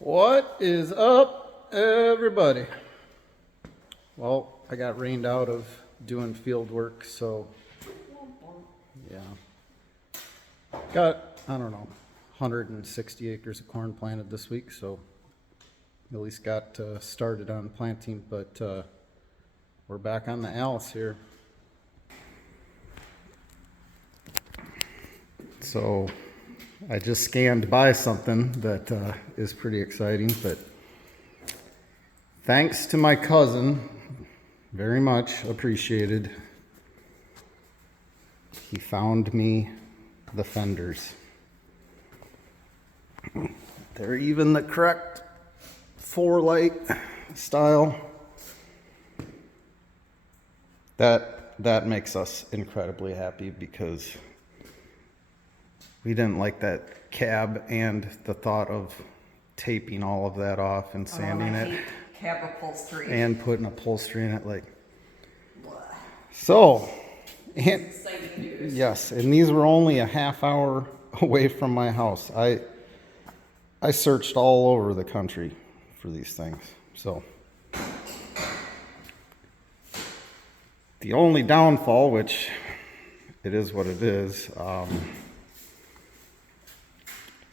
What is up, everybody? Well, I got rained out of doing field work, so yeah. Got, I don't know, 160 acres of corn planted this week, so at least got started on planting, but we're back on the Allis here. So I just scanned by something that is pretty exciting, but thanks to my cousin, very much appreciated. He found me the fenders. They're even the correct 4-light style. That makes us incredibly happy because we didn't like that cab and the thought of taping all of that off and sanding I it. hate cab upholstery. And putting upholstery in it, like. So, and, Exciting news. yes, and these were only a half hour away from my house. I searched all over the country for these things. So, the only downfall, which it is what it is,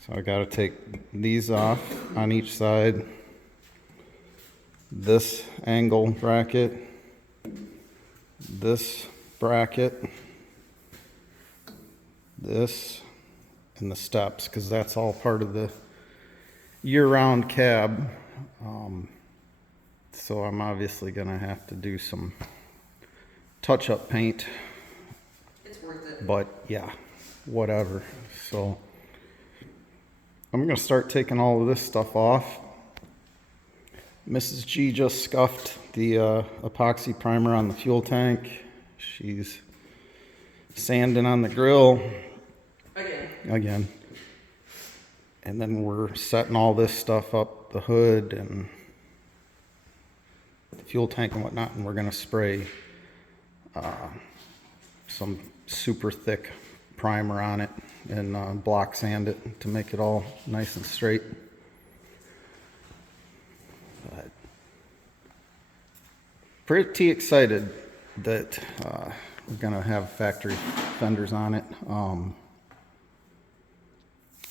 so I got to take these off on each side. This angle bracket, this bracket, this, and the steps, because that's all part of the year-round cab. So I'm obviously going to have to do some touch-up paint. It's worth it. But yeah, whatever. So I'm going to start taking all of this stuff off. Mrs. G just scuffed the epoxy primer on the fuel tank. She's sanding on the grill. Again. And then we're setting all this stuff up, the hood and the fuel tank and whatnot, and we're going to spray some super thick primer on it and block sand it to make it all nice and straight. But pretty excited that we're gonna have factory fenders on it.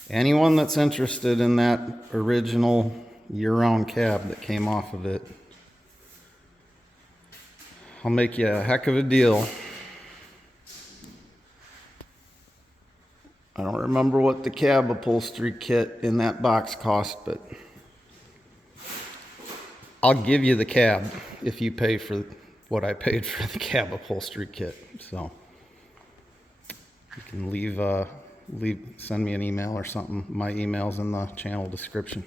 Anyone that's interested in that original year-round cab that came off of it, I'll make you a heck of a deal. I don't remember what the cab upholstery kit in that box cost, but I'll give you the cab if you pay for what I paid for the cab upholstery kit. So you can send me an email or something. My email's in the channel description.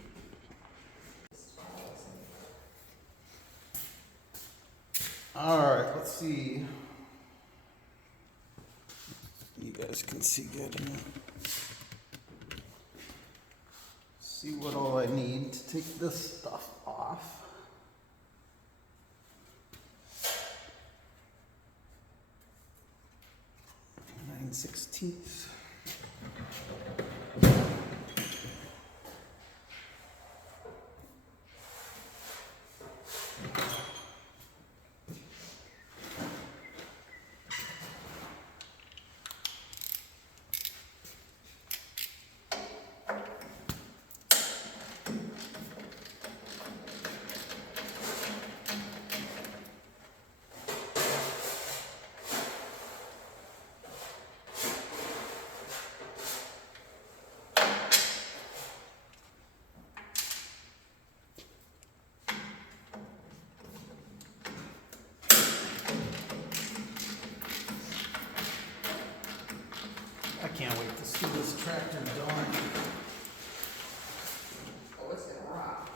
All right, let's see. You guys can see good here. See what all I need to take this stuff off. 9/16. I can't wait to see this tractor done. Oh, it's gonna rock.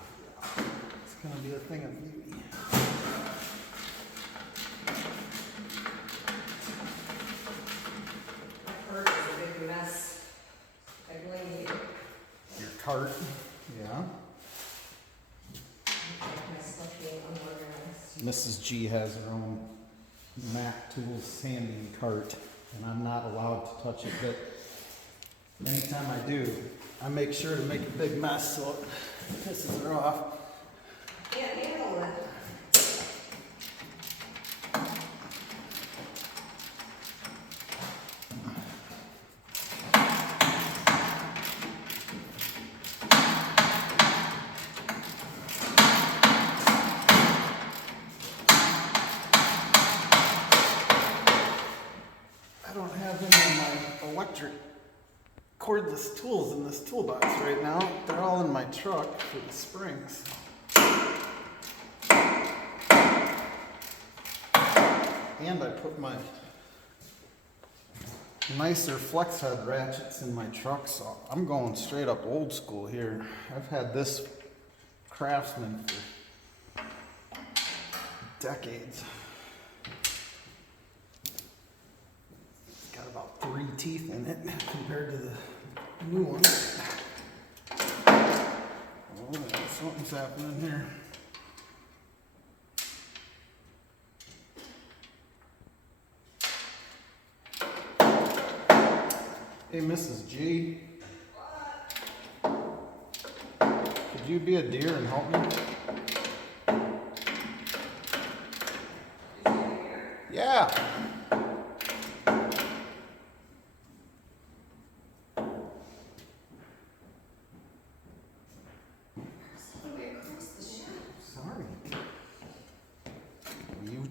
It's gonna be a thing of beauty. My cart is a big mess. I blame you. Your cart, yeah. My stuff being unorganized. Mrs. G has her own Mac Tools sanding cart, and I'm not allowed to touch it, but anytime I do, I make sure to make a big mess so it Kisses are off. Can't handle it. I don't have any of my electric cordless tools in this toolbox right now. They're all in my truck for the springs. And I put my nicer flex head ratchets in my truck, so I'm going straight up old school here. I've had this Craftsman for decades. It's got about 3 teeth in it compared to the new one. Oh, something's happening here. Hey, Mrs. G. Could you be a deer and help me? Yeah. Sorry. Will you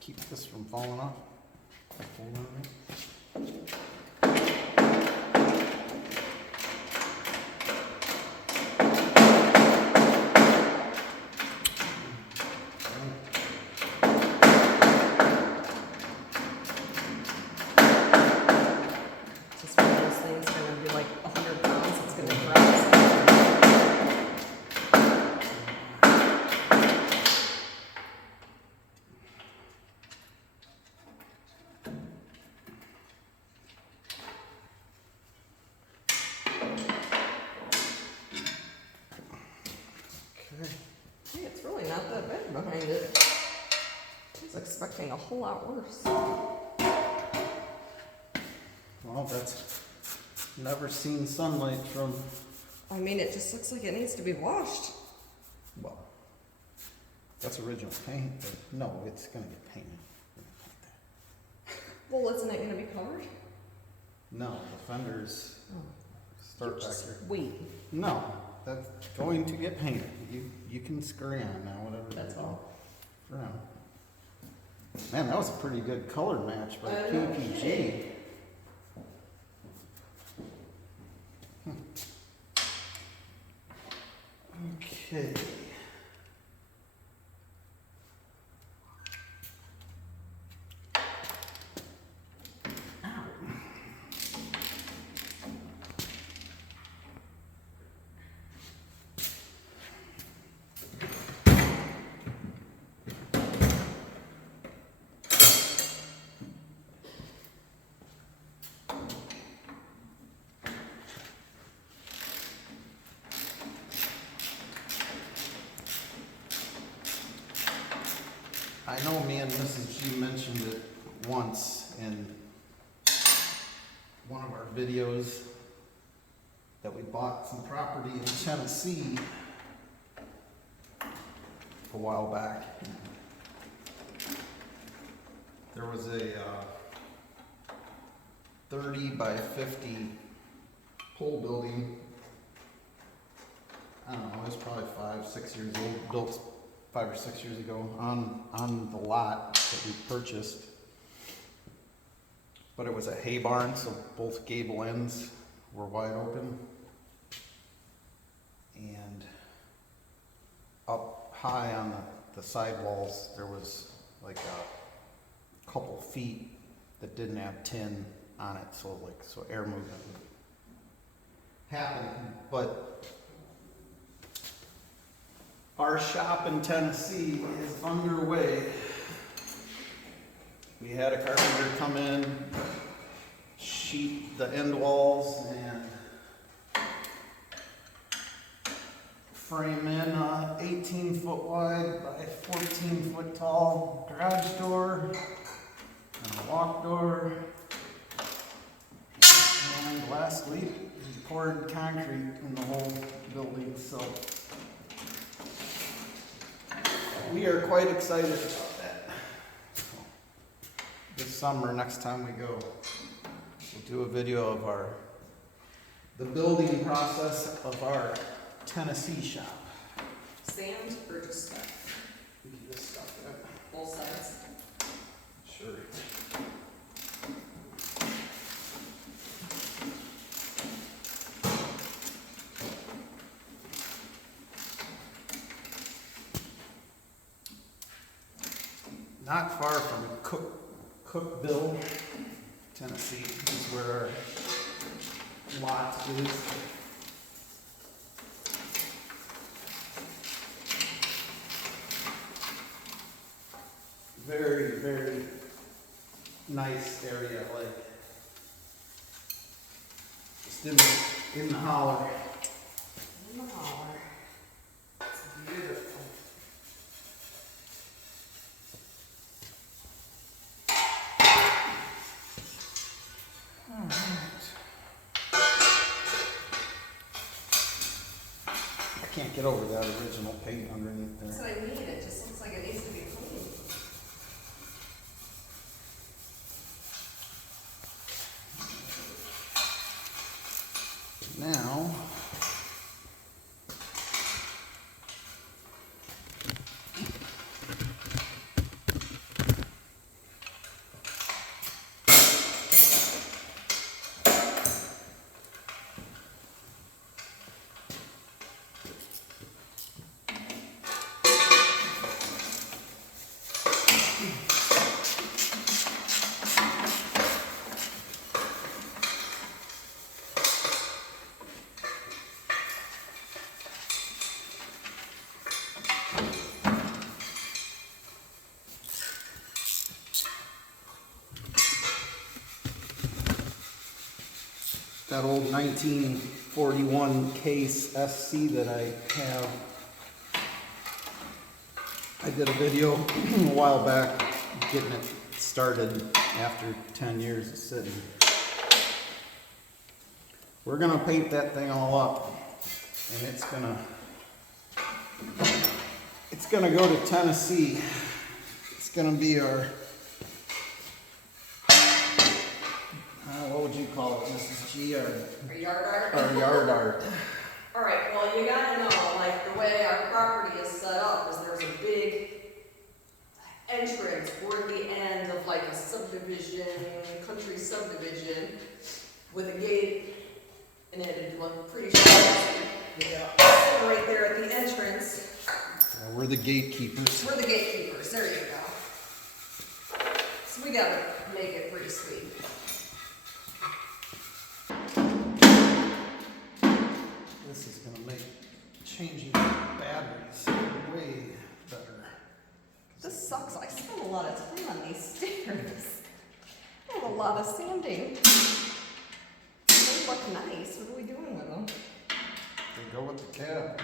keep this from falling off? Hold on a minute. Just one of those things gonna be like 100 pounds, it's gonna drop. Okay. Hey, it's really not that bad behind it. I was expecting a whole lot worse. Well, that's never seen sunlight from. I mean, it just looks like it needs to be washed. Well, that's original paint, but no, it's gonna get painted. We're gonna paint that. Well, isn't it gonna be covered? No, the fenders start back Just here. wait. No, that's going to get painted. You can scurry on now, whatever. That's you do all. For now. Man, that was a pretty good color match by I know. PPG. Okay. I know me and Mrs. G mentioned it once in one of our videos that we bought some property in Tennessee a while back. There was a 30 by 50 pole building. I don't know, it was probably 5-6 years old, built 5 or 6 years ago on the lot that we purchased. But it was a hay barn, so both gable ends were wide open. And up high on the side walls, there was like a couple feet that didn't have tin on it, so air movement would happen. But our shop in Tennessee is underway. We had a carpenter come in, sheet the end walls, and frame in a 18-foot wide by 14-foot tall garage door and a walk door. And last week, we poured concrete in the whole building, so we are quite excited about that. This summer, next time we go, we'll do a video of the building process of our Tennessee shop. Sand or just stuff? We can just stuff it. Both sides. Sure. Not far from Cookville, Tennessee, is where our lot is. Very, very nice area, like just in the holler. In the holler. It's beautiful. All right. I can't get over that original paint underneath That's there. what I mean. It just looks like it needs to be clean. Now, that old 1941 case SC that I have. I did a video a while back getting it started after 10 years of sitting. We're gonna paint that thing all up, and it's gonna go to Tennessee. It's gonna be our what would you call it, Mrs. G? Or yard art? Our yard art. All right, well, you gotta know, like, the way our property is set up is there's a big entrance toward the end of like a subdivision, country subdivision, with a gate, and it'd look pretty sharp. Yeah. So right there at the entrance, We're the gatekeepers. we're the gatekeepers, there you go. So we gotta make it pretty sweet. This is gonna make changing batteries way better. This sucks, I spent a lot of time on these stairs. I have a lot of sanding. They look nice, what are we doing with them? They go with the cab.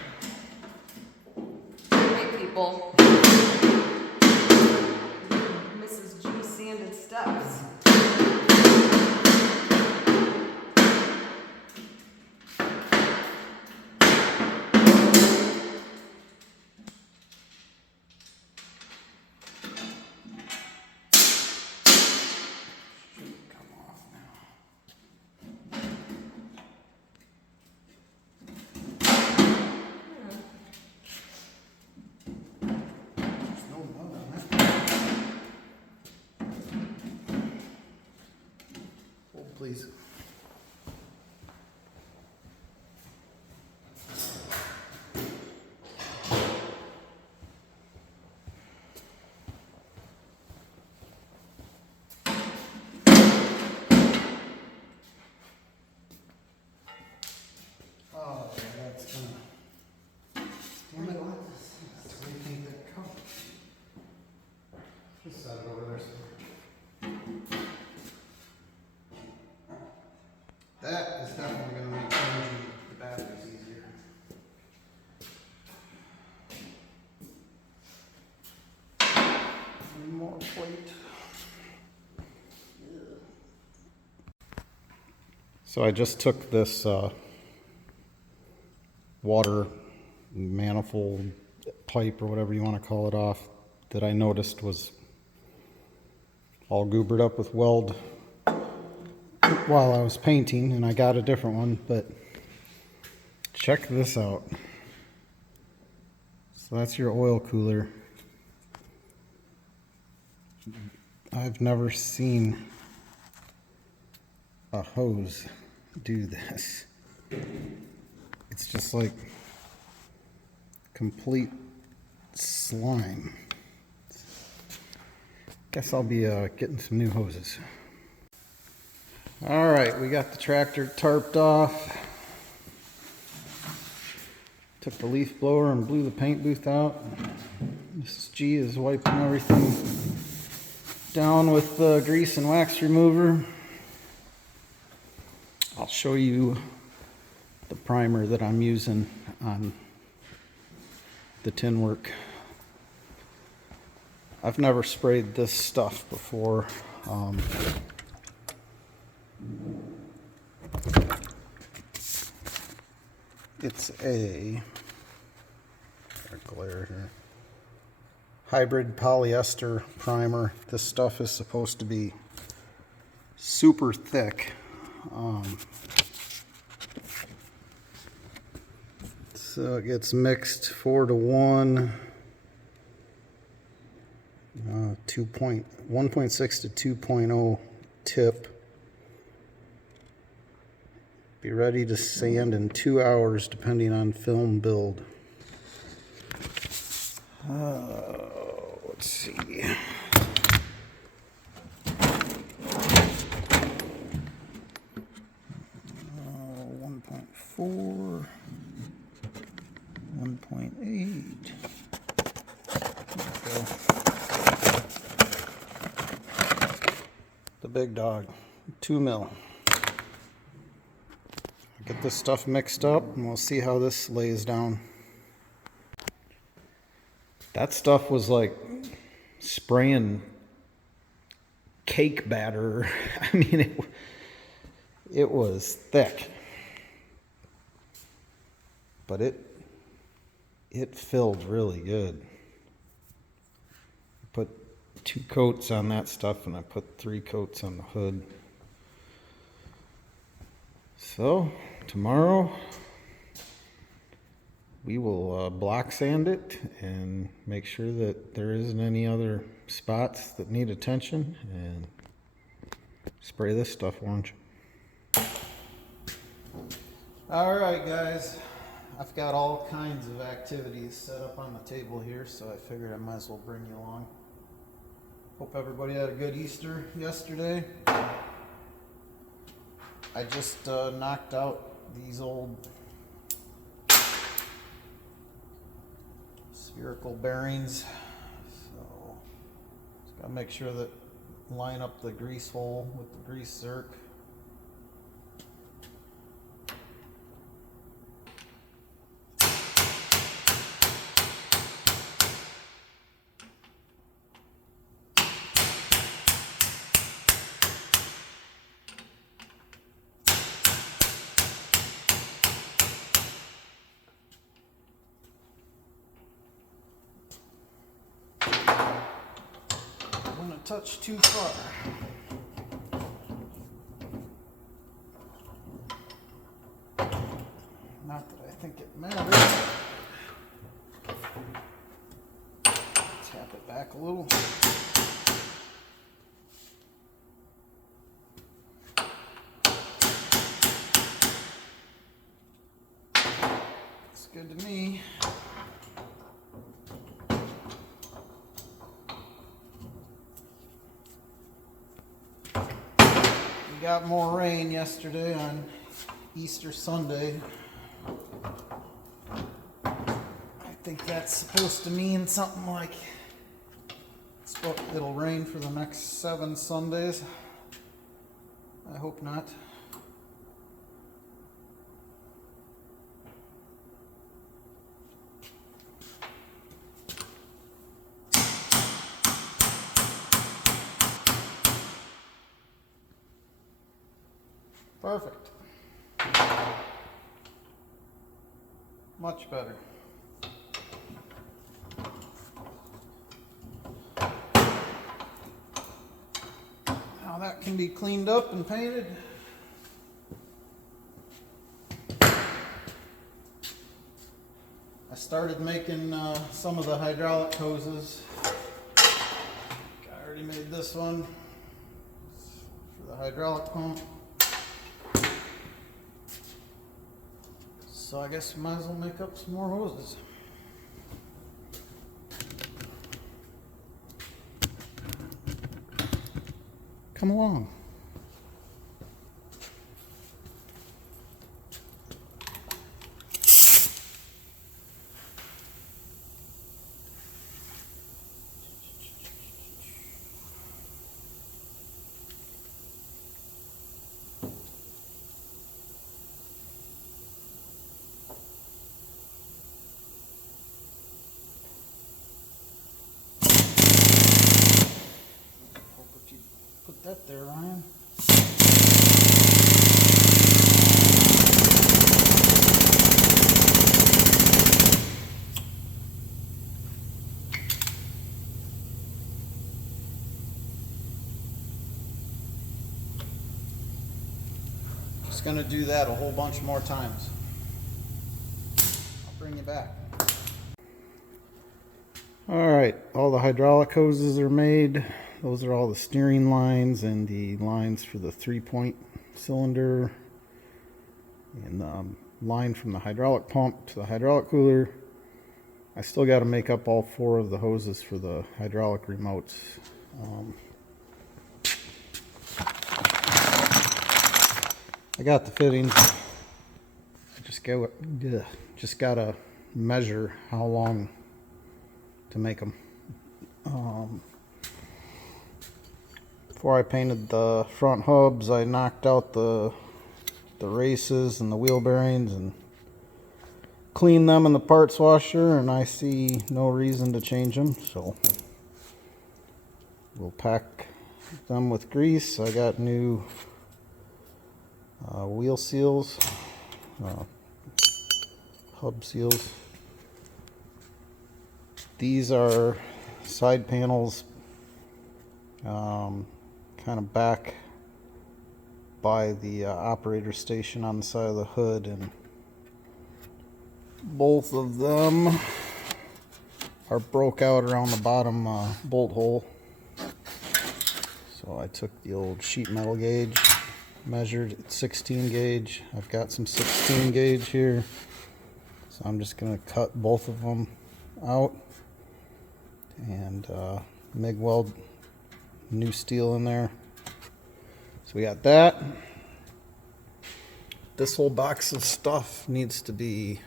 Hey people. Mrs. G sanded steps. Should come off now. There's no mud on that. Hold, please. Oh, that's gonna. Damn it, that's where you think that comes. Just set it over there. That is definitely gonna make changing the batteries easier. One more plate. So I just took this water manifold pipe or whatever you want to call it off that I noticed was all goobered up with weld while I was painting, and I got a different one. But check this out. So that's your oil cooler. I've never seen a hose do this. It's just like complete slime. Guess I'll be getting some new hoses. All right, we got the tractor tarped off. Took the leaf blower and blew the paint booth out. Mrs. G is wiping everything down with the grease and wax remover. I'll show you the primer that I'm using on the tin work. I've never sprayed this stuff before. It's a glare here. Hybrid polyester primer. This stuff is supposed to be super thick. So it gets mixed 4-to-1, 1.6 to 2.0 tip. Be ready to sand in 2 hours depending on film build. Let's see. 1.4, 1.8. The big dog, 2 mil. Get this stuff mixed up and we'll see how this lays down. That stuff was like spraying cake batter. I mean, it was thick, but it filled really good. I put 2 coats on that stuff and I put 3 coats on the hood. So tomorrow we will block sand it and make sure that there isn't any other spots that need attention, and spray this stuff orange. All right, guys, I've got all kinds of activities set up on the table here, so I figured I might as well bring you along. Hope everybody had a good Easter yesterday. I just knocked out these old spherical bearings, so just gotta make sure that line up the grease hole with the grease zerk. Touch too far. Not that I think it matters. Tap it back a little. It's good to me. We got more rain yesterday on Easter Sunday. I think that's supposed to mean something like it'll rain for the next 7 Sundays. I hope not. Perfect. Much better. Now that can be cleaned up and painted. I started making some of the hydraulic hoses. I already made this one for the hydraulic pump. So I guess we might as well make up some more hoses. Come along. Hope if you put that there, Ryan. Just gonna do that a whole bunch more times. I'll bring you back. All right, all the hydraulic hoses are made. Those are all the steering lines and the lines for the 3-point cylinder and the line from the hydraulic pump to the hydraulic cooler. I still got to make up all 4 of the hoses for the hydraulic remotes. I got the fittings. I just gotta measure how long to make them. Before I painted the front hubs, I knocked out the races and the wheel bearings and cleaned them in the parts washer, and I see no reason to change them, so we'll pack them with grease. I got new wheel seals, hub seals. These are side panels, kind of back by the operator station on the side of the hood, and both of them are broke out around the bottom bolt hole. So I took the old sheet metal gauge, measured at 16 gauge. I've got some 16 gauge here, so I'm just going to cut both of them out and MIG weld new steel in there. So we got that. This whole box of stuff needs to be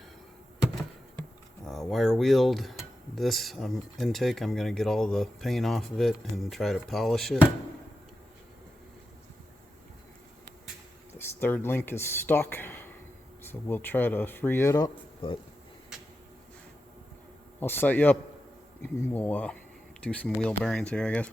wire wheeled. This intake, I'm going to get all the paint off of it and try to polish it. This third link is stuck, so we'll try to free it up, but I'll set you up. We'll do some wheel bearings here, I guess.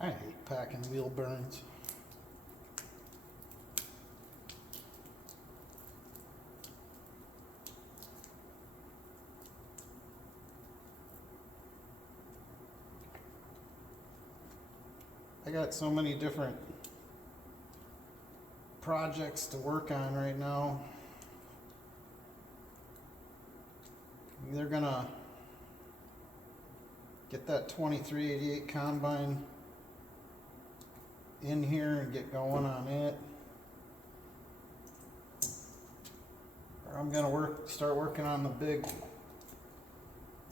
I hate packing wheel bearings. I got so many different projects to work on right now. I'm either gonna get that 2388 combine in here and get going on it. Or I'm gonna start working on the big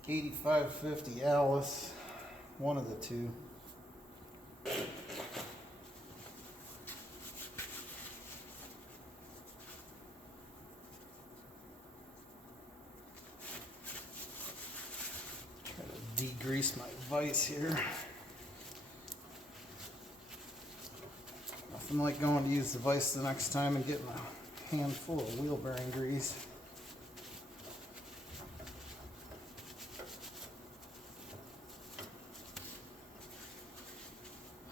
8550 Allis. One of the two. Try to degrease my vise here. Nothing like going to use the vise the next time and getting a handful of wheel bearing grease.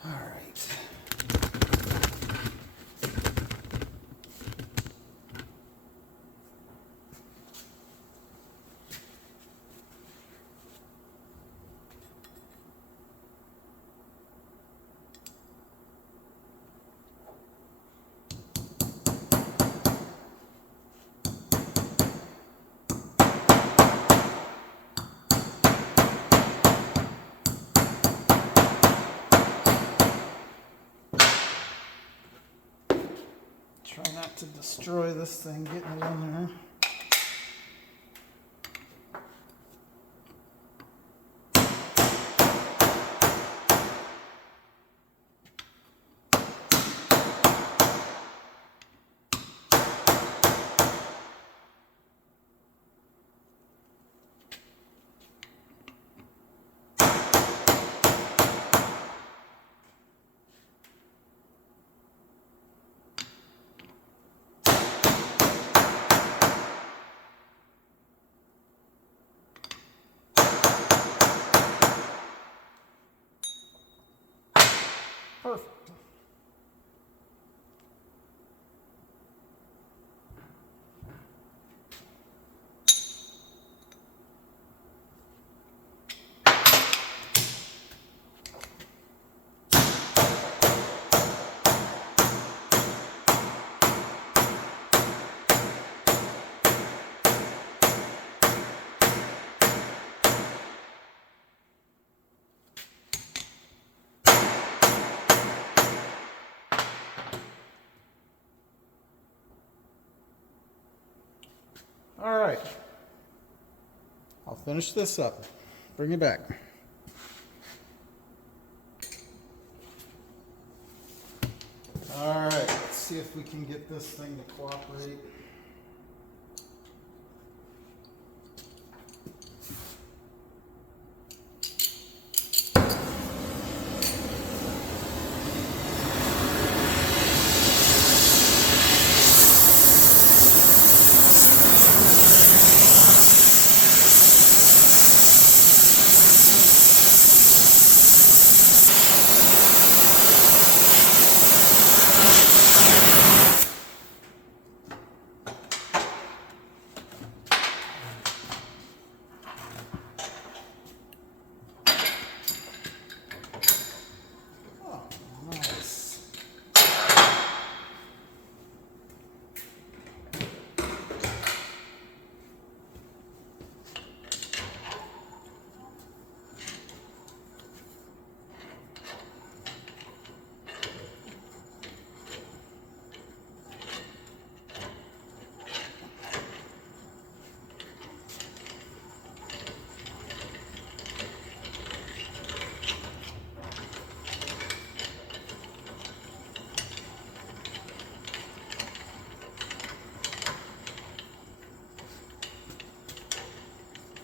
All right. Try not to destroy this thing getting it in there. Perfect. All right. I'll finish this up. Bring it back. All right, let's see if we can get this thing to cooperate. Oh, nice.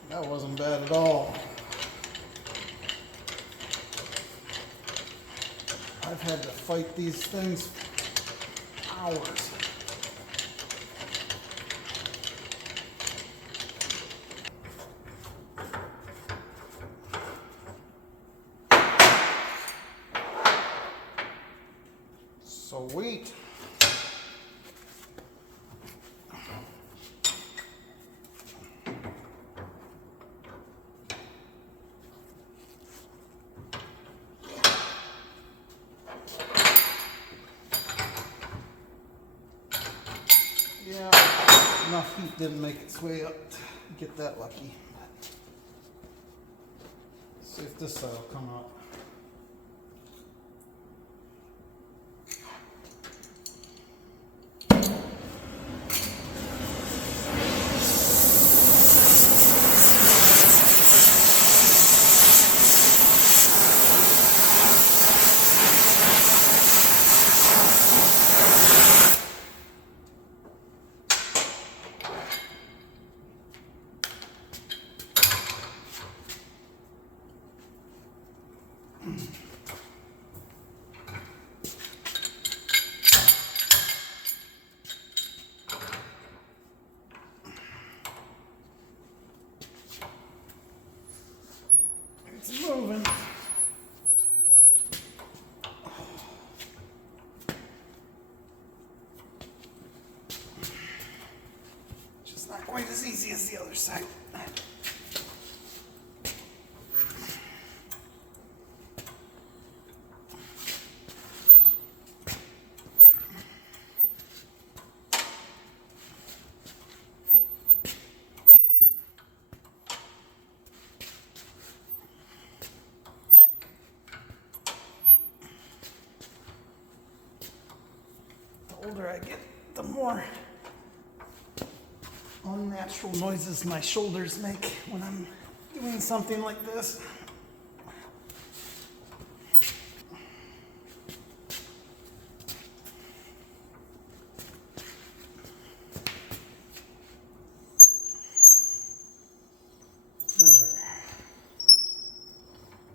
That wasn't bad at all. I've had to fight these things for hours. Sweet. Yeah, enough heat didn't make its way up to get that lucky. See if this side will come up. It's moving. Just not quite as easy as the other side. The older I get, the more unnatural noises my shoulders make when I'm doing something like this.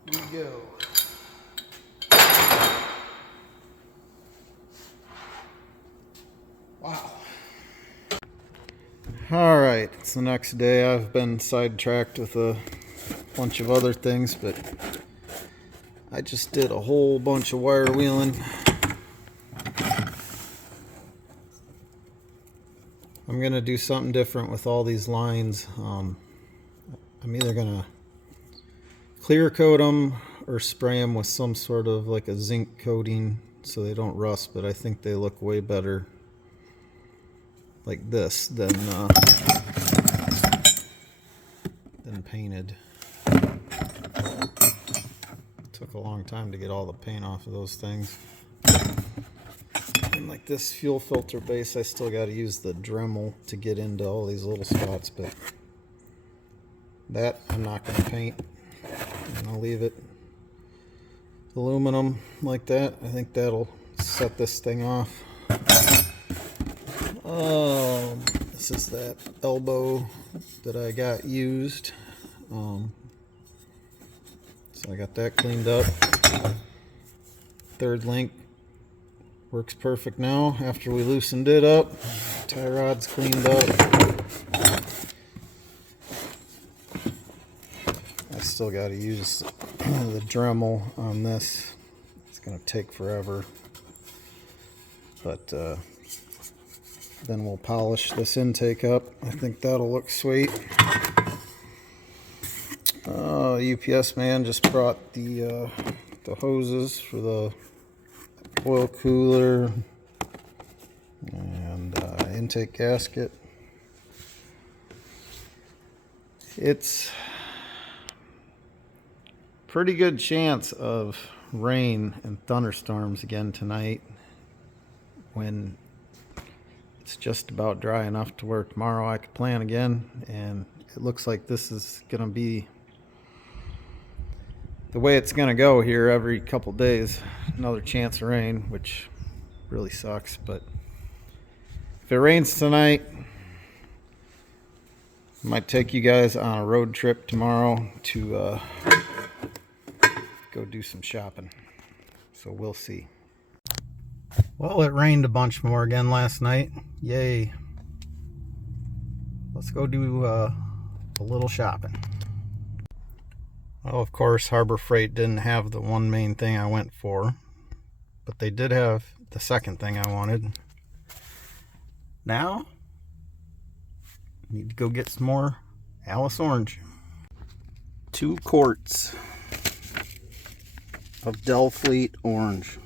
There we go. Wow. All right, it's the next day. I've been sidetracked with a bunch of other things, but I just did a whole bunch of wire wheeling. I'm gonna do something different with all these lines. I'm either gonna clear coat them or spray them with some sort of like a zinc coating so they don't rust, but I think they look way better like this than painted. Took a long time to get all the paint off of those things. And like this fuel filter base, I still got to use the Dremel to get into all these little spots, but that I'm not going to paint. I'm going to leave it aluminum like that. I think that'll set this thing off. This is that elbow that I got used. So I got that cleaned up. Third link works perfect now after we loosened it up. Tie rod's cleaned up. I still got to use the Dremel on this. It's going to take forever. But then we'll polish this intake up. I think that'll look sweet. UPS man just brought the hoses for the oil cooler and intake gasket. It's pretty good chance of rain and thunderstorms again tonight, when it's just about dry enough to where tomorrow I could plant again. And it looks like this is gonna be the way it's gonna go here every couple days. Another chance of rain, which really sucks, but if it rains tonight, I might take you guys on a road trip tomorrow to go do some shopping. So we'll see. Well, it rained a bunch more again last night. Yay. Let's go do a little shopping. Well, of course, Harbor Freight didn't have the one main thing I went for, but they did have the second thing I wanted. Now, I need to go get some more Allis orange. 2 quarts of Delfleet orange.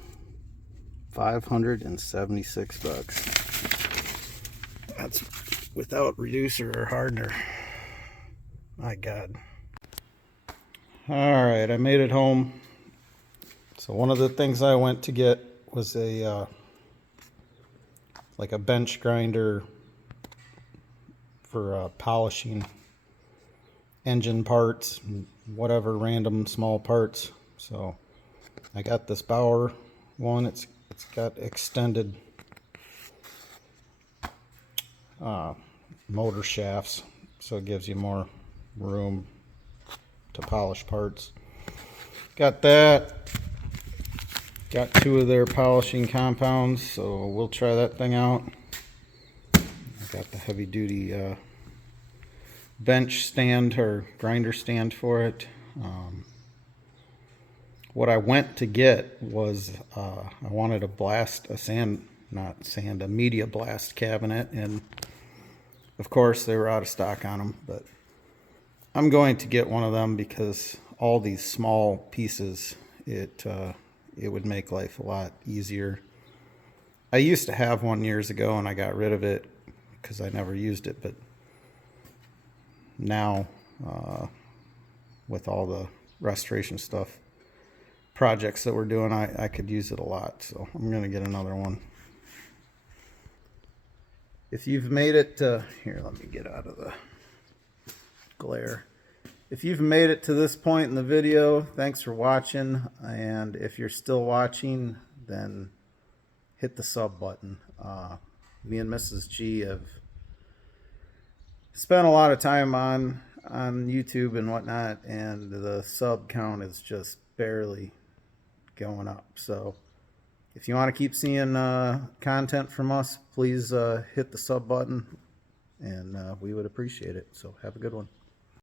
$576. That's without reducer or hardener. My God. All right, I made it home. So one of the things I went to get was a like a bench grinder for polishing engine parts, whatever random small parts. So I got this Bauer one. It's got extended motor shafts, so it gives you more room to polish parts. Got that. Got 2 of their polishing compounds, so we'll try that thing out. I got the heavy duty bench stand or grinder stand for it. What I went to get was I wanted a media blast cabinet, and of course they were out of stock on them, but I'm going to get one of them because all these small pieces, it would make life a lot easier. I used to have one years ago and I got rid of it because I never used it, but now with all the restoration stuff projects that we're doing, I could use it a lot, so I'm gonna get another one. If you've made it to here, let me get out of the glare. If you've made it to this point in the video, thanks for watching, and if you're still watching, then hit the sub button. Me and Mrs. G have spent a lot of time on YouTube and whatnot, and the sub count is just barely going up. So if you want to keep seeing content from us, please hit the sub button, and we would appreciate it. So have a good one.